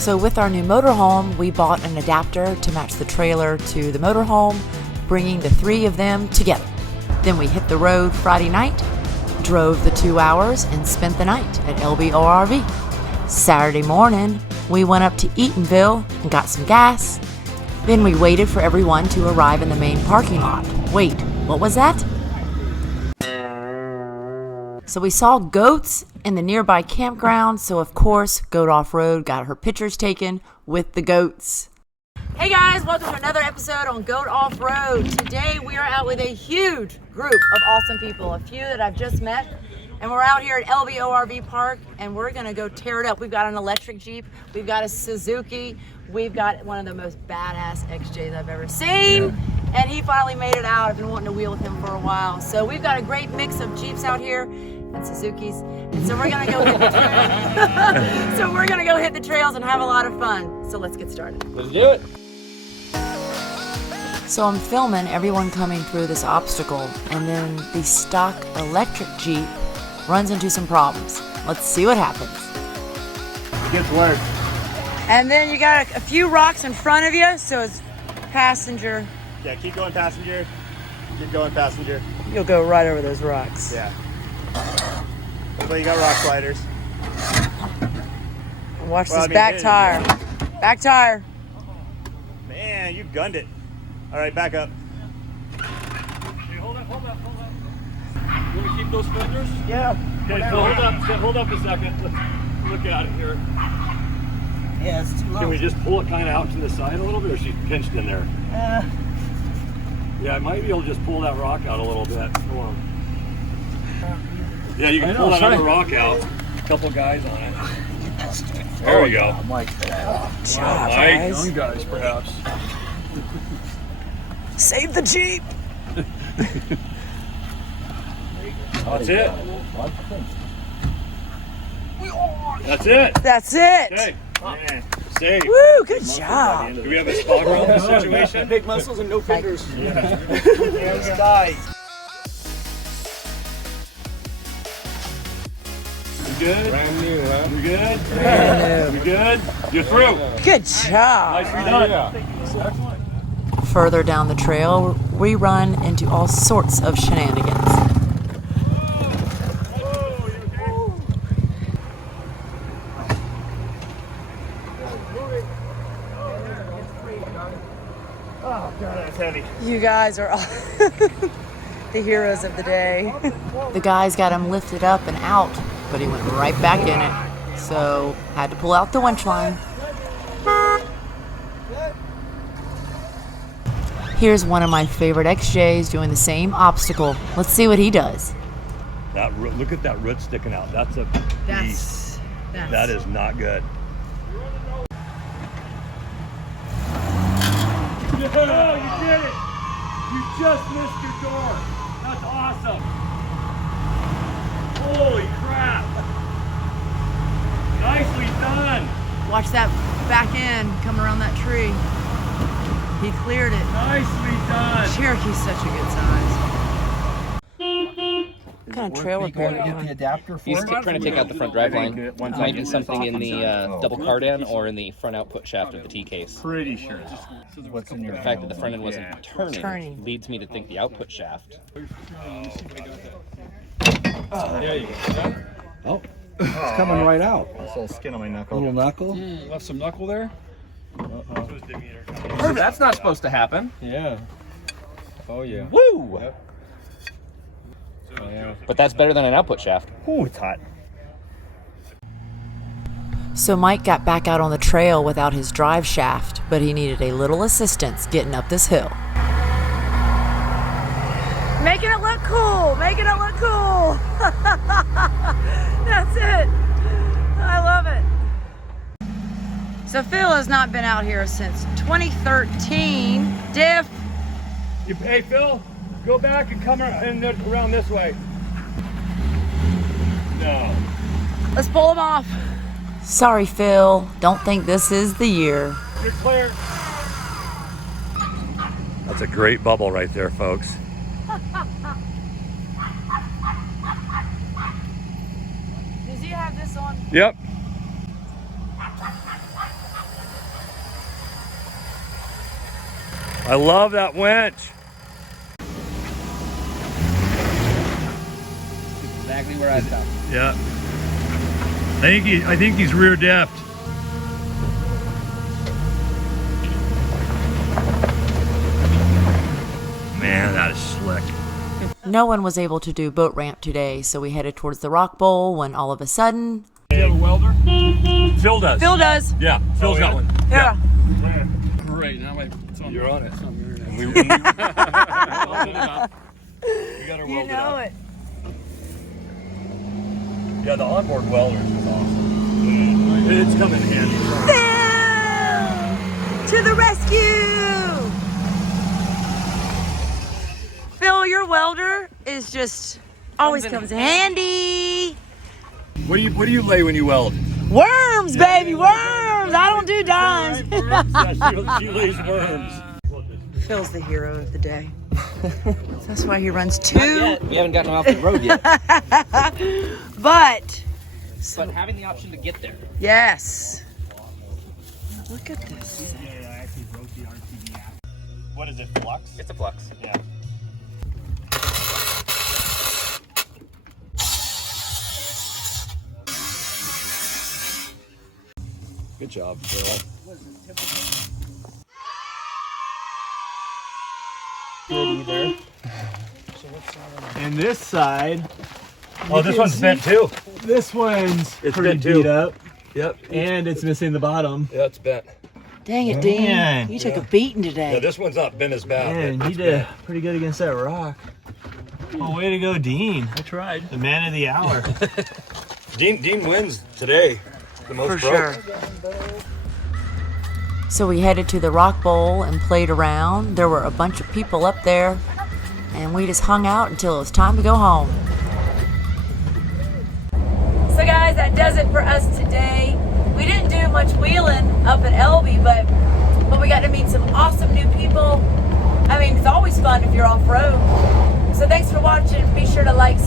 So with our new motorhome, we bought an adapter to match the trailer to the motorhome, bringing the 3 of them together. Then we hit the road Friday night, drove the 2 hours, and spent the night at Elbe ORV. Saturday morning, we went up to Eatonville and got some gas. Then we waited for everyone to arrive in the main parking lot. Wait, what was that? So we saw goats in the nearby campground, so of course, Goat Off-Road got her pictures taken with the goats. Hey guys, welcome to another episode on Goat Off-Road. Today we are out with a huge group of awesome people, a few that I've just met, and we're out here at Elbe ORV Park, and we're gonna go tear it up. We've got an electric Jeep, we've got a Suzuki, we've got one of the most badass XJs I've ever seen, and he finally made it out. I've been wanting to wheel with him for a while. So we've got a great mix of Jeeps out here and Suzukis, and so we're gonna go hit the trails. So we're gonna go hit the trails and have a lot of fun. So let's get started. Let's do it. So I'm filming everyone coming through this obstacle, and then the stock electric Jeep runs into some problems. Let's see what happens. It gets worse. And then you got a few rocks in front of you, so it's passenger. Yeah, keep going passenger. Keep going passenger. You'll go right over those rocks. Yeah. Looks like you got rock sliders. Watch this back tire. Back tire. Man, you gunned it. All right, back up. Hey, hold up. You want to keep those fenders? Yeah. Okay, so hold up a second. Let's look at it here. Yeah, it's too low. Can we just pull it kind of out to the side a little bit, or is she pinched in there? Yeah, I might be able to just pull that rock out a little bit. Hold on. Yeah, you can pull that other rock out. A couple guys on it. There we go. Mike. Young guys, perhaps. Save the Jeep. That's it. That's it. That's it. Okay. Man. Save. Woo, good job. Do we have a spot around this situation? Big muscles and no fingers. There's guys. You good? Brand new, huh? You good? You good? You're through. Good job. Nicely done. Further down the trail, we run into all sorts of shenanigans. Oh, God, that's heavy. You guys are all the heroes of the day. The guys got him lifted up and out, but he went right back in it. So, had to pull out the winch line. Here's one of my favorite XJs doing the same obstacle. Let's see what he does. That look at that root sticking out. That's a beast. That is not good. Yeah, you did it! You just missed your door. That's awesome. Holy crap! Nicely done. Watch that back end come around that tree. He cleared it. Nicely done. Cherokee's such a good size. What kind of trail repair are you doing? adapter for He's trying to take out the front drive line. Might be something in the double cardan or in the front output shaft of the T-case. Pretty sure. What's in your The fact that the front end wasn't turning leads me to think the output shaft. There you go. Oh, it's coming right out. This little skin on my knuckle. Little knuckle. Left some knuckle there. That's not supposed to happen. Yeah. Oh yeah. Woo! Yep. But that's better than an output shaft. Ooh, it's hot. So Mike got back out on the trail without his drive shaft, but he needed a little assistance getting up this hill. Making it look cool, making it look cool. That's it. I love it. So Phil has not been out here since 2013. Diff. Hey Phil, go back and come around this way. No. Let's pull him off. Sorry, Phil. Don't think this is the year. You're clear. That's a great bubble right there, folks. Does he have this on? Yep. I love that winch. Exactly where I stopped. Yeah. I think he's rear depth. Man, that is slick. No one was able to do boat ramp today, so we headed towards the rock bowl when all of a sudden... Do you have a welder? Phil does. Phil does. Yeah, Phil's got one. Yeah. Great. Now You're on it. We got our You welder know up. it. Yeah, the onboard welders is awesome. It's coming in handy. Phil! To the rescue! Phil, your welder is just always comes in handy. What do you lay when you weld? Worms, baby, worms! I don't do dimes. Yeah, she lays worms. Phil's the hero of the day. That's why he runs Not two. yet. We haven't gotten off the road yet. But, But having the option to get there. yes. Look at this. What is it, flux? It's a flux. Yeah. Good job, Phil. good either. And this side. Oh, this one's bent too. This one's It's pretty bent too. beat up. Yep. And it's missing the bottom. Yeah, it's bent. Dang it, Dean. Man. You took a beating today. Yeah, this one's not bent as bad. Man, but you it's did bent. pretty good against that rock. Oh, way to go, Dean. I tried. The man of the hour. Dean wins today. The most For broke. sure. So we headed to the rock bowl and played around. There were a bunch of people up there, and we just hung out until it was time to go home. So guys, that does it for us today. We didn't do much wheeling up at Elbe, but we got to meet some awesome new people. I mean, it's always fun if you're off-road. So thanks for watching. Be sure to like,